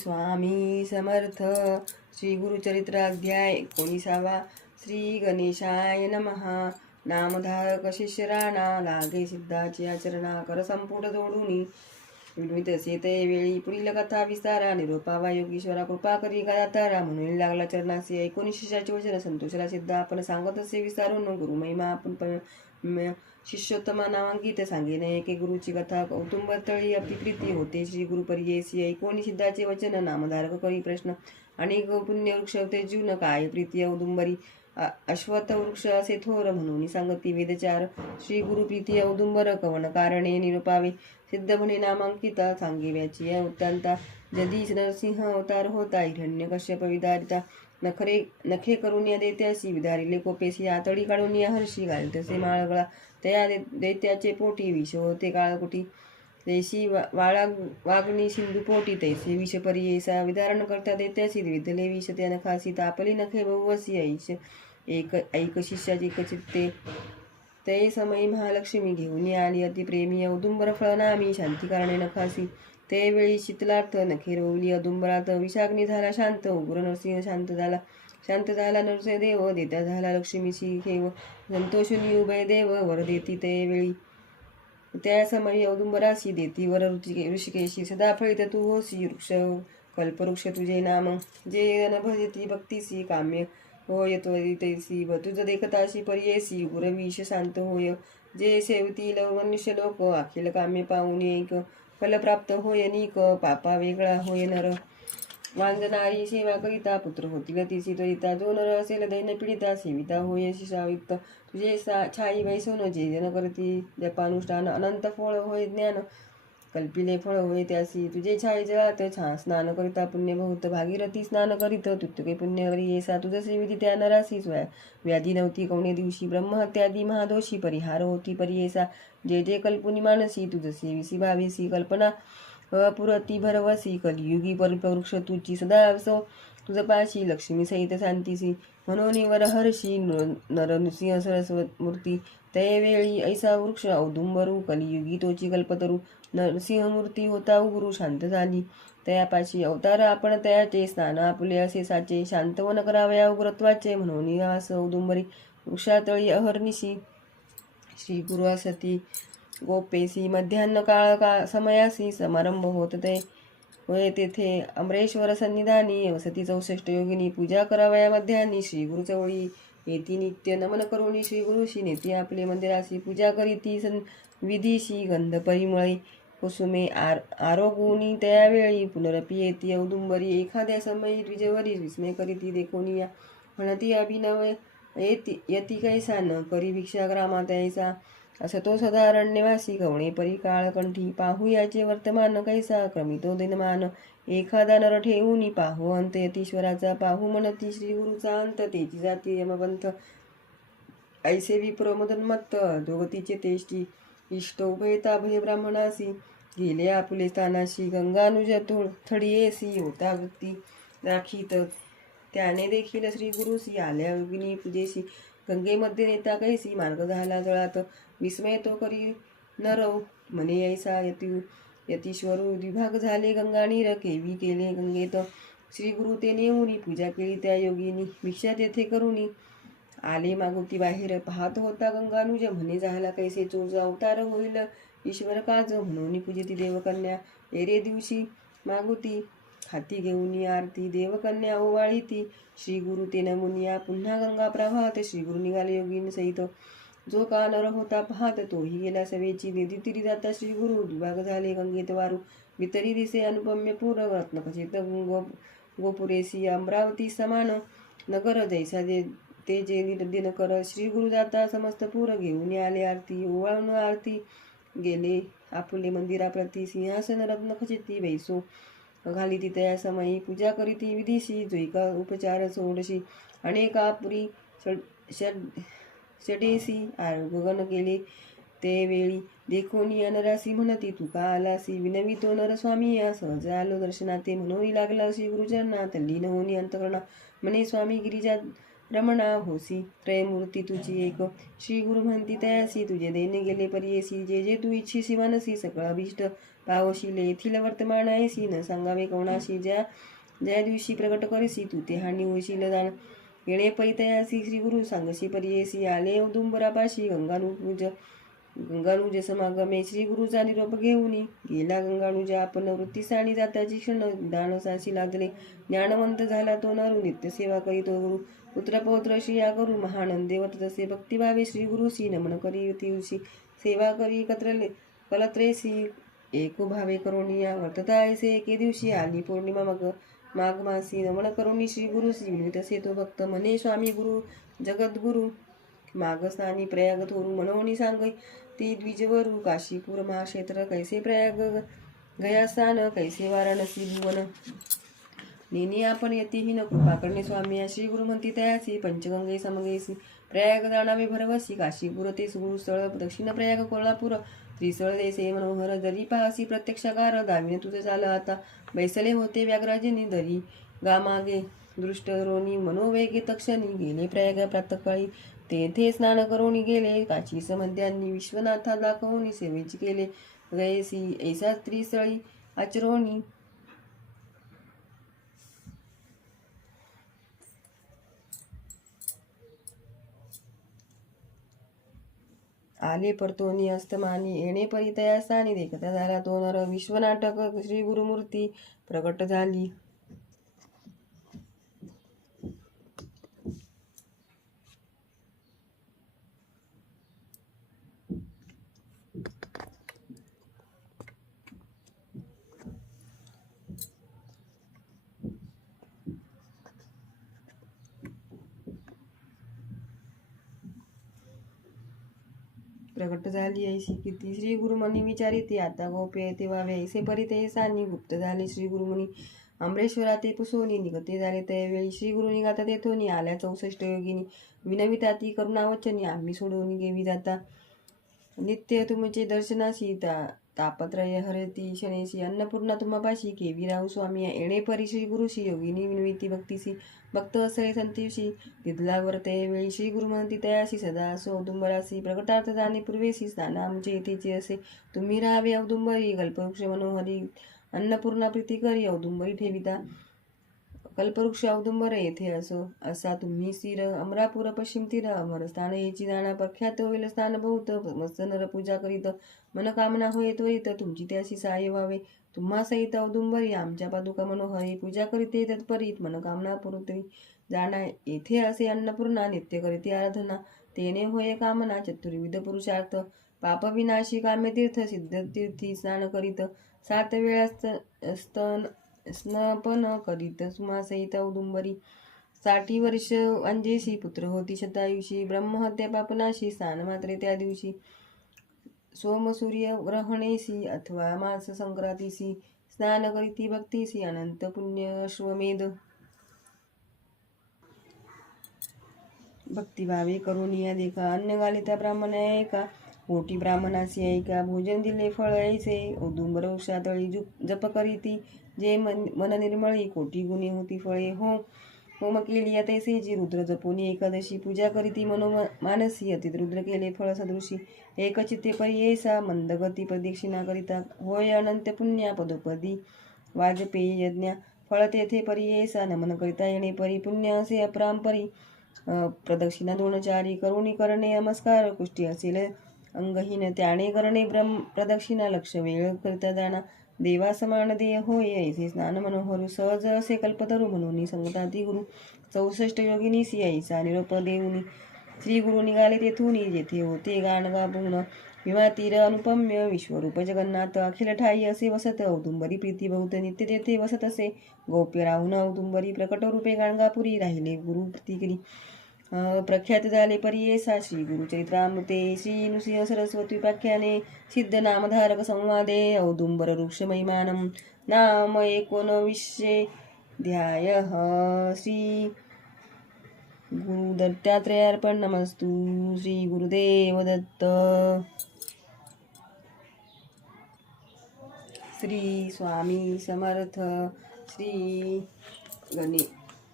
स्वामी समर्थ. श्री गुरुचरित्र अध्याय 19. श्री गणेशाय नमः. नामधारक शिष्य राणा, लागे सिद्धाची आचरणा, कर संपुट जोडूनी. विद्वितसे ते वेळी पुढील कथा विस्तारा, निरोपावा योगीश्वरा कृपा करी गातारा. म्हणून लागला चरणासी, ऐकून शिष्याचे वचन संतोषला सिद्ध. आपण सांगत असे विस्तारून, गुरुमहिमा आपण शिष्योत्तमा नावांकित सांगेन. एके गुरुची कथा कौटुंब तळी अतिप्रीती होते. श्री गुरुपरियेसी ऐकोनी सिद्धाचे वचन, नामधारक करी प्रश्न. अनेक पुण्य वृक्ष ते जीवन, काय प्रीती औदुंबरी. अश्वत्थ वृक्ष असे थोर, म्हणून सांगती वेदचार. श्री गुरु प्रीती औदुंबर, कवन कारणे निरुपावे. सिद्ध म्हणे नामांकिता, सांगेव्याची वृत्तांता. जदीस नरसिंह अवतार होता, हिरण्य कश्यप विदारिता. नखे करून या दैत्यासी, विदारिले कोपेसी. आतडी काढून या हर्षी, घालतसे माळगळा. तया दैत्याचे पोटी, विष होते काळकुटी. तैसी वागणी सिंधू पोटी, तैसे विष परियेसा. विदारण करता दैत्यासी, विधले विष त्या नखासी. तापली नखे बहुवसी, ऐक शिष्याची चित्ते. ते समयी महालक्ष्मी घेऊन आली, अतिप्रेमी औदुंबर फळ नामी. शांती कारणे नखासी, ते वेळी शीतलार्थ. नखे रोवली औदुंबरात, विषाग्नी झाला शांत. उग्र नरसिंह शांत झाला नरसे देव. देत्या झाला लक्ष्मीशी खेव, संतोषुनी उभय देव. वर देती ते वेळी, त्या समयी औदुंबराशी. देती वर ऋषिकेशी, सदा फळित तू होसी. वृक्ष कल्पवृक्ष तुझे नाम, जे अनभजती भक्तीसी. काम्य होय त्वरितैसी, तुझ देखताशी परियेसी. गुरविष शांत होय, जे सेवतील मनुष्य लोक. अखिल काम्य पाहून एक, फल प्राप्त होय नीक. पापा वेगळा होय नर, वांजनारी सेवा करिता. पुत्र होतील तिसी त्वरिता, जो नर असेल दैन पीडिता. सेविता होय शिशावित, तुझे छाई वैसोन. जे जन करती जपानुष्ठान, अनंत फळ होय ज्ञान. कल्पिले फळ होय त्यासी, तुझे छाई जळात. स्नान करिता पुण्य बहुत, भागीरथी स्नान करीत. तुत्तके पुण्य हरियेसा, तुझ सेविती त्या नरासी. व्याधी नव्हती कवणे दिवशी, ब्रह्महत्यादी महादोषी. परिहार होती परियेसा, जे जे कल्पुनी मानसी. तुझ सेविसी भावेसी, कल्पना पुरती भरवसी. कलियुगी कल्पवृक्ष तुची, सदा असो तुझ पाशी. लक्ष्मी सहित शांतीसी, म्हणून वर हर्षी. नरसिंह सरस्वत मूर्ती, तयवेळी ऐसा वृक्ष औदुंबरू. कलियुगी तोची कल्पतरू. नरसिंहमूर्ती होता उग्रू, शांत झाली तयापाशी. अवतार आपण तयाचे, स्नान आपुले असे साचे. शांतवन करावया उग्रत्वाचे, म्हणून आस औदुंबरी वृक्षातळी अहर्निशी. श्री गुरु असती गोपेसी, मध्यान्ह काळ समयासी. समारंभ होत ते होय तेथे, अमरेश्वर सन्निधानी. वसती 64 योगिनी, पूजा करावया मध्यान्ही. श्री गुरु चवळी येती नित्य, नमन करुणी. श्री गुरुशी नेती आपले मंदिरासी. पूजा करीती विधीशी, गंध परिमळी कुसुमे आरोगुनी. त्यावेळी पुनरपी येती औदुंबरी. एखाद्या समयी द्विजवरी, विस्मय करीती देखोनिया. म्हणती अभिनव यती कैसा, न करी भिक्षा ग्रामात ऐसा. असतो सदारण्यवासी, कवणे परी काळकंठी. पाहू याचे वर्तमान कैसा, क्रमितो दिनमान. एखादा नर ठेवूनी, पाहू अंत यतीश्वराचा. पाहू म्हणती श्री गुरुचा अंत, तेची जाती यमपंथ. ऐसे विप्र मदन्मत्त, दोगतीचे तेष्टी. इष्ट उभयता भय ब्राह्मणासी, गेले आपुले स्थानाशी. गंगानुज थडियेसी, होता वृत्ती राखीत. त्याने देखील श्री गुरुसी, आल्या योगिनी पूजेसी. गंगेमध्ये नेता कैसी, मार्ग झाला जळात. विस्मय तो करी नरव, म्हणे ऐसा यतीश्वरू. विभाग झाले गंगा नीर, केवी केले गंगेत. श्री गुरु ते नेऊनी, पूजा केली त्या योगिनी. भिक्षा तेथे करुनी, आले मागुती बाहेर. पाहत होता गंगानुज, म्हणे झाला कैसे चोज. अवतार होईल ईश्वर काज, म्हणून पूजिती देवकन्या. एरे दिवशी मागुती, हाती घेऊन आरती. देवकन्या ओवाळी ती, श्री गुरु ते नमुनिया. पुन्हा गंगा प्रभात, श्री गुरु निघाले योगीन सहित. जो का नर होता पाहत, तोही गेला सवेची. निधी जाता श्री गुरु, विभाग झाले गंगेत वारू. वितरी दिसे अनुपम्य पूर, रत्नखचित गोपुरेसी. अमरावती समान नगर, जैसा ते जे दिन कर. श्री गुरु जाता समस्त पूर, घेऊन आले आरती. ओवाळून आरती गेले आपुले मंदिराप्रती. सिंहासन रत्नखचिती बैसो घाली ती तया समयी. पूजा करीती विधीशी, जोईका उपचार सोडशी. अनेकापुरी षडेसी, गगन केले ते वेळी. देखोनी अनरासी, म्हणती तू का आलासी. विनवी तो नर स्वामी, सहज आलो दर्शनाते. म्हणून लागला श्री गुरुचरणा, तल्लीन होनी अंतकरणा. म्हणे स्वामी गिरिजा रमणा, होसी त्रयमूर्ती तुझी एक. श्री गुरु म्हणती तयासी, तुझे दैन गेले परियेसी. जे जे तू इच्छिसी मनसी, सकळ अभिष्ट पावशिले येथील वर्तमान ऐसी न सांगावे कोणाशी ज्या ज्या दिवशी प्रकट करीसी तू ते हानी होशील दान येणे परितयासी श्री गुरु सांगशी परियेसी आले औदुंबरापाशी गंगानुज समागमे श्री गुरुचा निरोप घेऊनी गेला गंगानुज आपण वृत्तीस आणि जाताची क्षण दानसाशी लादले ज्ञानवंत झाला तो नरू नित्य सेवा करीतो गुरु पुत्र पौत्रशी या करू महानंद देवत जसे भक्तिभावे श्री गुरुसी नमन करी तिवशी सेवा करी कलत्रेसी एको भावे करुणिया वर्तता ऐसे एके दिवशी आली पौर्णिमा माघ मासी नमन करुणी श्री गुरुसी विनित तसे तो भक्त म्हणे स्वामी गुरु जगद्गुरु माघ स्नानी प्रयाग थोरू मनोनी सांग ती द्विजवरू काशीपूर महाक्षेत्र कैसे प्रयाग गया स्थान कैसे वाराणसी भुवन नेनी आपण यतीही न कृपा करणे स्वामी श्री गुरु म्हणती तयासी पंचगंगे समगेसी प्रयाग जाणावे भरवसी काशीपूर ते गुरुस्थळ दक्षिण प्रयाग कोल्हापूर त्रिसळ देसे मनोहर दरी पाहसी प्रत्यक्षकार दाविने तुझे झालं आता बैसले होते व्याघ्राजिनी दरी गामागे दृष्ट रोनी मनोवेगे तक्षणी गेले प्रयाग प्रातकाळी तेथे स्नान करून गेले काची समध्यांनी विश्वनाथा दाखवून सेवेची केले गयसी ऐसा त्रिसळी आचरोनी आले परतोनी अस्तमानी येणे परितयासानी देखता झाला तो नर विश्वनाटक श्री गुरुमूर्ती प्रकट झाली प्रकट झाली ऐशी कीर्ती श्री गुरुमुनी विचारी ती आता गोप्य ते व्हावे ऐसे परिते सानी गुप्त झाले श्री गुरुमुनी अमरेश्वरा ते पुसोनी निगते झाले त्यावेळी श्री गुरु निघाता तेथोनी आल्या 64 योगिनी विनविता ती करुणावचनी आम्ही सोडून गेवी जाता नित्य तुमचे दर्शनाशी तापत्रय हरती शनेशी अन्नपूर्णा तुम्हापाशी केवी राहू स्वामी येणे परी श्री गुरुशी योगिनी विनविती भक्तीसी भक्त असळे संतीशी तिथलावर ते वेळी श्री गुरु म्हणती तयाशी सदा असो औदुंबरासी प्रकटार्थ जाणे पूर्वेसी स्नान आमचे येथेचे असे तुम्ही राहावे औदुंबरी कल्पवृक्ष मनोहरी अन्नपूर्णा प्रीती करी औदुंबरी ठेविता कल्पवृक्ष औदुंबर येथे असो असा तुम्ही स्थिर अमरापूर पश्चिम तीर अमर स्थान याची जाणा प्रख्यात होईल स्थान बहुत मस्त नर पूजा करीत मनकामना होय त्वरित तुमची त्याशी सहाय्य व्हावे तुम्हा सहित औदुंबरी आमच्या पादुका मनोहरी पूजा करीते तत्परीत मनकामना पुरते जाणा येथे असे अन्नपूर्णा नित्य करीते आराधना तेने होय कामना चतुर्विध पुरुषार्थ पाप विनाशी काम्य तीर्थ सिद्ध तीर्थी स्नान करीत 7 वेळा स्नपन करीत सुमासहित औदुंबरी 60 वर्ष अंजेशी पुत्र होती शतायुषी ब्रह्महत्या पापनाशी स्नान मात्रे त्या दिवशी सोमसूर्य ग्रहणेसी अथवा मास संक्रांतीसी स्नान करीती भक्तीसी अनंत पुण्य अश्वमेध भक्तिभावे करुनिया देखा अन्न घाले त्या ब्राह्मण ऐका कोटी ब्राह्मणासी ऐका भोजन दिले फळ ऐसे औदुंबर वृक्षातळी जप करीती जे मन निर्मळी कोटी गुणे होती फळे होम केली तैसे जी रुद्र जपोनी एकादशी पूजा करीती मानसी अतित रुद्र केले फळ सदृशी एकचित्ते परियेसा मंदगती प्रदक्षिणा करिता होय अनंत पुण्या पदोपदी वाजपेयी यज्ञ फळ तेथे परियेसा नमन करिता येणे परी पुण्य असे अपरांपरी प्रदक्षिणा 2 चारी करुणी करणे नमस्कार कुष्टी असेल अंगहीन त्याने करणे प्रदक्षिणा लक्ष वेळ करिता जाणा देवा समान देय होय ऐसे स्नान मनोहर सहज असे कल्पतरू म्हणून संगताती गुरु 64 योगिनी सी ऐसा निरोप देऊनी श्री गुरु निघाले तेथून जेथे होते गाणगा पूर्ण विमा तीर अनुपम्य विश्वरूप जगन्नाथ अखिल ठाई असे वसत औदुंबरी प्रीती बहुत नित्य तेथे वसत असे गोप्य राहून औदुंबरी प्रकट रूपे गाणगापुरी राहिले गुरु प्रीती केली प्रख्यात झाले परियेसा श्री गुरुचरित्रामृते श्री नृसिंह सरस्वती व्याख्याने सिद्ध नामधारक संवादे औदुंबर वृक्ष महिमानम नाम 19 ध्याय श्री गुरु दत्तात्रेयार्पण नमस्तु श्री गुरुदेव दत्त श्री स्वामी समर्थ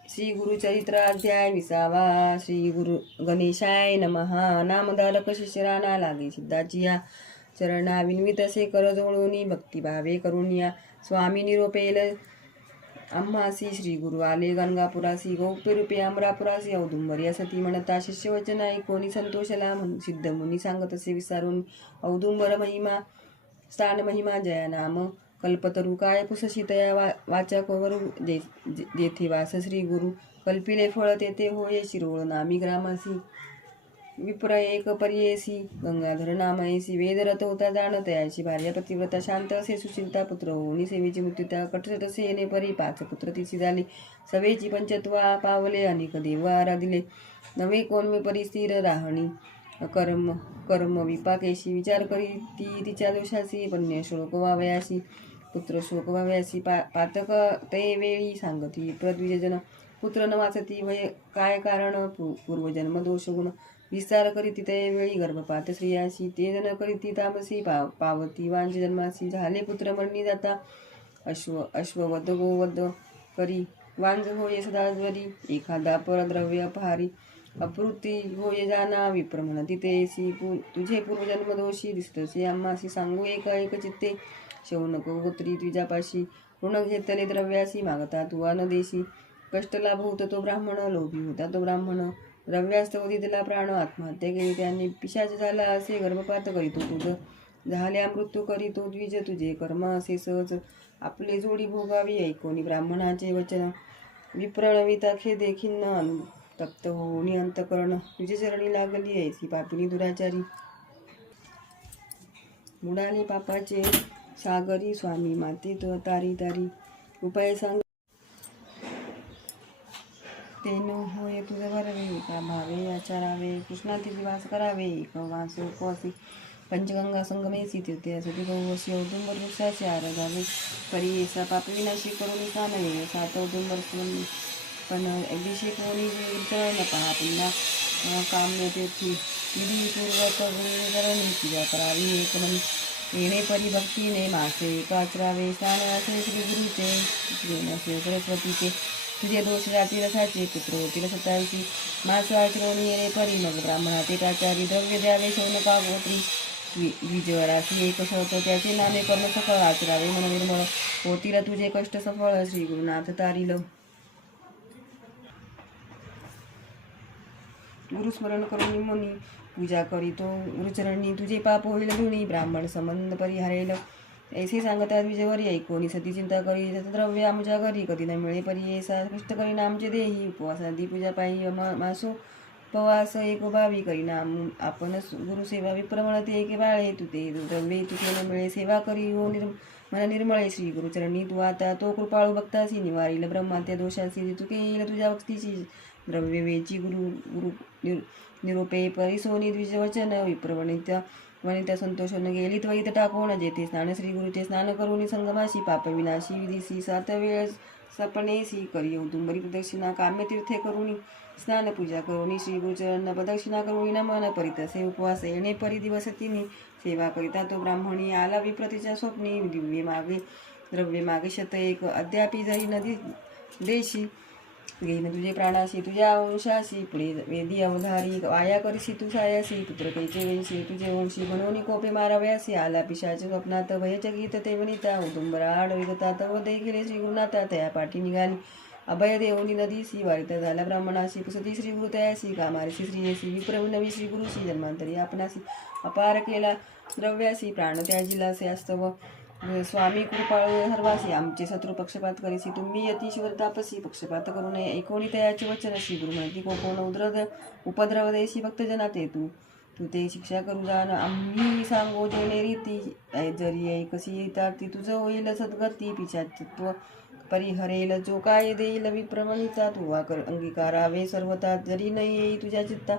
श्री गुरुचरित्र अध्याय 20 श्री गुरु गणेशाय नमः नामधारक शिष्यराना लागे सिद्धाची या चरणा विनवितसे करजोळूनी भक्तिभावे करुणिया स्वामी निरोपेल आम्हासी श्री गुरु आले गंगापुरासी गौप्य रूपे अमरापुरासी औदुंबर्या सती म्हणता शिष्यवचन ऐकोनी संतोषला सिद्ध मुनी सांगत असे विसारून औदुंबर महिमा स्थान महिमा जया नाम कल्पतरू काय पुसशी तया वाचा कवरू जेथे वास श्री गुरु कल्पिले फळ तेथे होय शिरोळ नामी ग्रामासी विप्र एक पर्येसी गंगाधर नामयसी वेदरत होता जाणत याची भार्या पतिव्रता शांत असे सुशीलता पुत्र होऊनी सेवेची मृत्यू त्या कटसट असे येणे परी 5 पुत्र तिची झाली सवेची पंचत्वा पावले अनेक देव आराधिले नवे कोणवे परी स्थिर राहणी कर्म कर्म विपाकेशी विचार करी ती तिच्या दोषासी पण्य शोक वावयासी पुत्र शोक वावयासी पातक ते वेळी सांगती प्रद्विजन पुत्र न वाचती वय काय कारण पूर्वजन्म दोष गुण विस्तार करीती ते वेळी गर्भपात स्त्रियाशी ते जन करीती तामसी पावती वांज जन्मासी झाले पुत्र मरणी जाता अश्ववध गोवध करी वांज होय सदावरी एखादा परद्रव्य अपहारी अपृती होय जाना विप्र म्हणती तेसी तुझे पूर्वजन्म दोषी दिसतसे आम्हासी सांगू एक एक चित्ते शौनक गोत्री तुझ्यापाशी ऋण घेतले द्रव्यासी मागता तू न देशी कष्ट लाभ होता तो ब्राह्मण लोभी होता तो ब्राह्मण द्रव्यास्तव दिला प्राण आत्महत्या केली त्यांनी पिशाच झाला असे गर्भपात करीतो तुझ झाल्या मृत्यू करीतो द्विज तुझे कर्म असे सहज आपले जोडी भोगावी ऐकोनी ब्राह्मणाचे वचन विप्रणविता खेदे खिन्न अनुतप्त होऊनी अंतकरण तुझे चरणी लागली ऐसी पापिनी दुराचारी बुडाले पापाचे सागरी स्वामी माते तो तारी तारी उपाय सांग तेनो होय तुझे भरवे का भावे आचारावे कृष्णातीर्थी वास करावे एक वास उपवासी पंचगंगा संगमेसी तीर्थे सती गौवशी औदुंबर वृक्षाचे आराधावे परी येसा पापविनाशी करून सानवे 7 औदुंबर पण अभिषेक होणी विचारण पहा पुन्हा काम्य तीर्थी विधीपूर्वक गुरुकरणी पूजा करावी एक मन येणे परी भक्तीने मासे काचरावे स्नान असे श्री गुरुचे सरस्वतीचे तुझे दोष जाती रसाचे पुत्र होतील 27 मास आचरणी येणे परी मग ब्राह्मणा ते प्राचारी द्रव्य द्यावे शौनका गोत्री द्विजवरासी एक शवत त्याचे नामे कर्ण सफळ आचरावे मन निर्मळ होतील तुझे कष्ट सफळ श्री गुरुनाथ तारील गुरुस्मरण करून मुनी पूजा करीतो गुरुचरणी तुझे पाप होईल धुणी ब्राह्मण संबंध परिहारेल ऐसे सांगतात विजयवरी ऐकोनी सती चिंता करी द्रव्य आमच्या घरी कधी न मिळे परी ऐसा कष्ट करीन आमचे देही उपवासादी पूजा पायी मासो उपवास एक भावी करीनाम आपण गुरुसेवा विप्र म्हणते एक बाळे तुते द्रव्ये तुझे न मिळे सेवा करी हो मला निर्मळे श्री गुरुचरणी तू आता तो कृपाळू भक्तासी निवारील ब्रह्मात्या दोषासी चुके येईल तुझ्या भक्तीची द्रव्य वेची गुरु निरोपे परिसोनी द्विजवचन विप्रवणित्य वनिता संतोषन गेली त्वरित टाकून जेथे स्नान श्री गुरुचे स्नान करून संगमाशी पाप विनाशी विधीसी 7 वेळ सपनेसी करी औदुंबरी प्रदक्षिणा काम्यतीर्थे करुणी स्नान पूजा करुणी श्री गुरुचरण प्रदक्षिणा करुणी नमन परितसे उपवास येणे परी दिवस तिनी सेवा करिता तो ब्राह्मणी आला विप्रतीच्या स्वप्नी दिव्य मागे द्रव्य मागे 101 अद्यापि जरी नदी देशी घेईन तुझे प्राणाशी तुझ्या अंशाशी पुढे वेदी अवधारी वाया करीशी तू सायासी पुत्र कैचे वंशी तुझे वंशी बनवणी कोपे माराव्यासी आला पिशाच्या स्वप्नात भयचकित ते वनिता औदुंबरा आडविगता तव देखील श्री गुरुनाथा तया पाठी निघाली अभय देवनी नदीसी वारित झाला ब्राह्मणाशी पुसती श्री गुरु तयासी कामारीशी श्रीयसी विप्रविनवी श्री गुरुशी जन्मांतरी आपणासी अपार केला द्रव्यासी प्राण त्याजिलासे अस्तव स्वामी कृपाळू हरवासी आमचे शत्रू पक्षपात करीसी तुम्ही यतीश्वर तापसी पक्षपात करू नये ऐकोणी तयाचे वचन श्री गुरु म्हणती कोण उपद्रव देशी भक्तजना ते तू ते शिक्षा करू जाण आम्ही सांगो जेणे रीती जरी ऐकसी ती तुझं होईल सद्गती पिशाचत्व परिहरेल जो काय देईल विप्रवणिता तू वाकर अंगीकारावे सर्वता जरी नाही येई तुझ्या चित्ता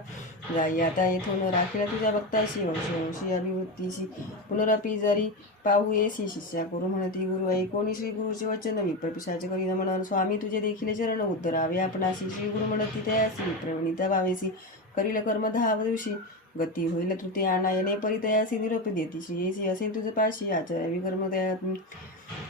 जाई आता येथून राखील तुझ्या भक्ताशी वंशी अभिवृत्तीशी पुनरपी जरी पाहू येसी शिष्या करू म्हणती गुरु ऐकोणी श्री गुरुचे वचन विप्र पिशाचे करी म्हणून स्वामी तुझे देखील चरण उद्धरावे आपणाशी श्री गुरु म्हणती तयासी विप्रवणिता भावेसी करील कर्म 10 दिवशी गती होईल तृतीयाना येणे परितयासी निरोप देती श्रीयसी असेल तुझ पाशी आचार्य विकर्म तया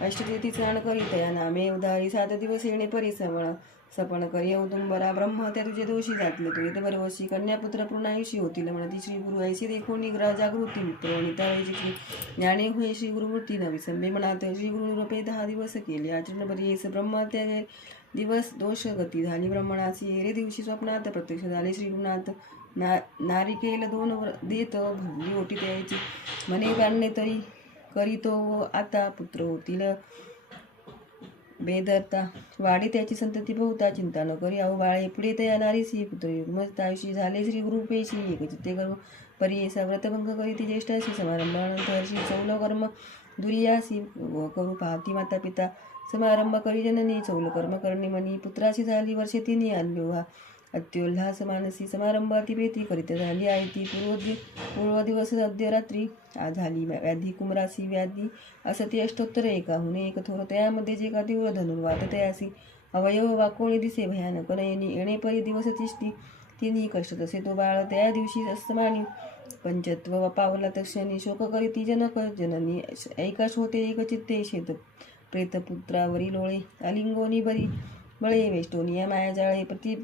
अष्टतीर्थी स्नान करीतया नामे उदारी 7 दिवस येणे परिसमळ सपन करी औदुंबरा ब्रह्म त्या तुझे दोषी जातले तू येत बरवशी कन्यापुत्र पूर्णायुषी होतील म्हणती श्री गुरु ऐशी देखून निग्रह जागृती मित्र नितावैची श्री ज्ञाने होय श्री गुरुमूर्ती नवी संबे मनात श्री गुरु निरोपे 10 दिवस केले आचरण बरी येस ब्रह्म त्या दिवस दोष गती झाली ब्रह्मणासी एरे दिवशी स्वप्नात प्रत्यक्ष झाले श्री गुरुनाथ नारिकेल 2 देत भरली ओटी द्यायची मने बांधणे तरी करीतो आता पुत्र होतील बेदरता वाढी त्याची संतती बहुता चिंता न करी अहो बाळे पुढे तया नारीसी पुत्र युग्मच तायुषी झाले श्री गुरुपेशी एक चित्ते कर्म परियेसा व्रतभंग करी ती ज्येष्ठाशी समारंभानंतर श्री चौल कर्म दुरियासी करू पाहती माता पिता समारंभ करी जननी चौल कर्म करणे मनी पुत्राची झाली वर्षे तिने आणलो अत्योल्हास मानसी समारंभ अतिपेती करीत झाली आहे ती पूर्व दिवस अद्य रात्री झाली व्याधी कुमरासी व्याधी असती अष्टोत्तर एकाहून एक थोर त्यामध्ये जे का तीव्र धनुर्वात तयासी अवयव वाकोळी दिसे भयानक नयनी येणे परी दिवस तिष्ठी तिन्ही कष्ट तसे तो बाळ त्या दिवशी असमानी पंचत्व पावला तक्षणी शोक करीती जनक जननी ऐकाश होते एक चित्ते शेत प्रेतपुत्रावरी लोळे अलिंगोनी बरी बळे वेष्टोनिया माया जाळे प्रति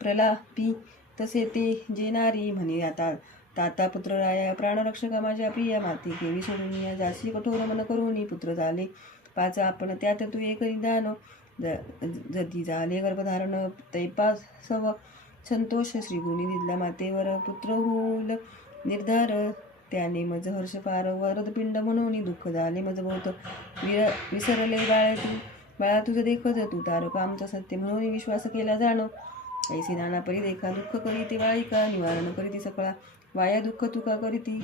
प्रलापी तसे ते जे नारी म्हणे आता ताता पुत्र राया प्राणरक्षका माझ्या प्रिया माती केवी सोडून जाशी कठोर मन करून पुत्र झाले 5 आपण त्यात तू एक दान जती झाले गर्भधारण तैपा सव संतोष श्री गुणी दिदला मातेवर पुत्र होईल निर्धार त्याने मज हर्ष पार वरद पिंड म्हणून दुःख झाले मज बहुत विसरले बाळा तुझं देखत तू तारक आमचा सत्य म्हणून विश्वास केला जाणो ऐसी नाना परी देखा दुःख करी ती वाळिका निवारण करीती सकळा वाया दुःख तुका करीती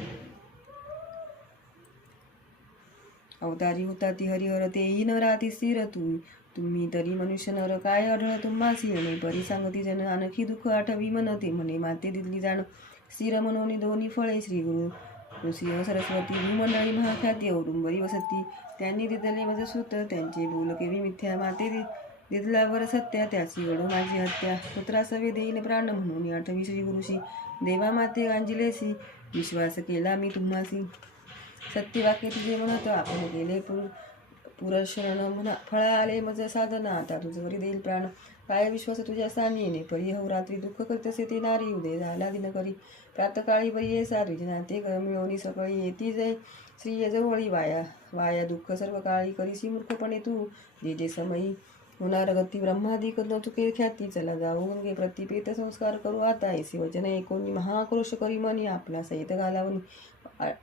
अवतारी होता ती हरिहर तेही न राहती स्थिर तुम्ही तरी मनुष्य नर काय आढळ तुम्हासी येणे परी सांगती जन आणखी दुःख आठवी म्हणते म्हणे माते दिदली जाण स्थिर म्हणून दोन्ही फळे श्री गुरु नृसिंह सरस्वती भूमंडळी महाख्याती औदुंबरी वसती त्यांनी दिदले मज सुत त्यांचे बोल केवी मिथ्या माते दिदलावर सत्या त्याची घडू माझी हत्या पुत्रासवे देईन प्राण म्हणून 8वी श्री गुरुशी देवा माते गांजिलेसी विश्वास केला मी तुम्हासी सत्यवाक्य तुझे म्हणत आपण केले पुरशरण फळा आले मज साधना आता तुझवरी देईल प्राण काय विश्वास तुझ्या सानियेने परी हो रात्री दुःख करतसे ते नारी उदय झाला दिन करी प्रातकाळी बरी ये सारी नाते घर मिळवणी सकाळी येती जय श्री यजवळी वाया दुःख सर्व काळी करीसी मूर्खपणे तू जे समयी होणार गती ब्रह्मादिक चुके ख्याती चला जाऊ गंगे प्रतिपेत संस्कार करू आता ऐसे वचन एकोणी महाक्रोश करी मनी आपला सहित घालावनी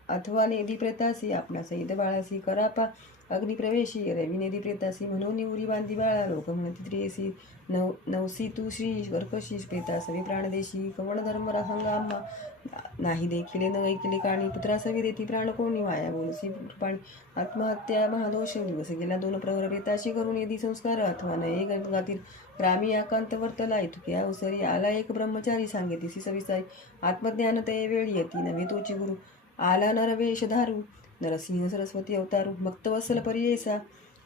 अथवा नेदी प्रेतासी आपला सहित बाळासी करापा अग्निप्रवेशी रवी नेदी प्रेतासी म्हणून उरी बांधी बाळा लोक म्हणती त्रियसी नवसी तू श्री कर्कशी प्रेतासवी प्राणदेशी कवण धर्म हंगामा नाही देखिले न ऐकले काणी पुत्रासवी देती प्राण कोणी वाया बोलसी पाणी आत्महत्या महादोष दिवस गेला 2 प्रहर प्रेताशी करून येदी संस्कार अथवा न एक गातील ग्रामी आकांत वर्तला इतके अवसरी आला एक ब्रह्मचारी सांगेतीसी सविसाई आत्मज्ञान ते वेळी येती नव्हे तोची गुरु आला नरवेश धारू नरसिंह सरस्वती अवतारू भक्तवत्सल परियेसा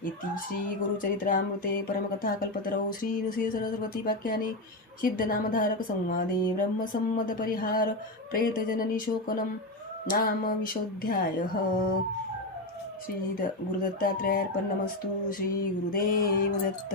इति श्री गुरुचरित्रामृते परमकथा कल्पतरौ श्री नृसिंह सरस्वती वाक्याने सिद्ध नामधारक संवादे ब्रह्मसम्मत परिहार प्रेत जननी शोकनम नाम विशोध्याय श्री गुरुदत्तात्रेयार्पणमस्तु श्री गुरुदेव दत्त।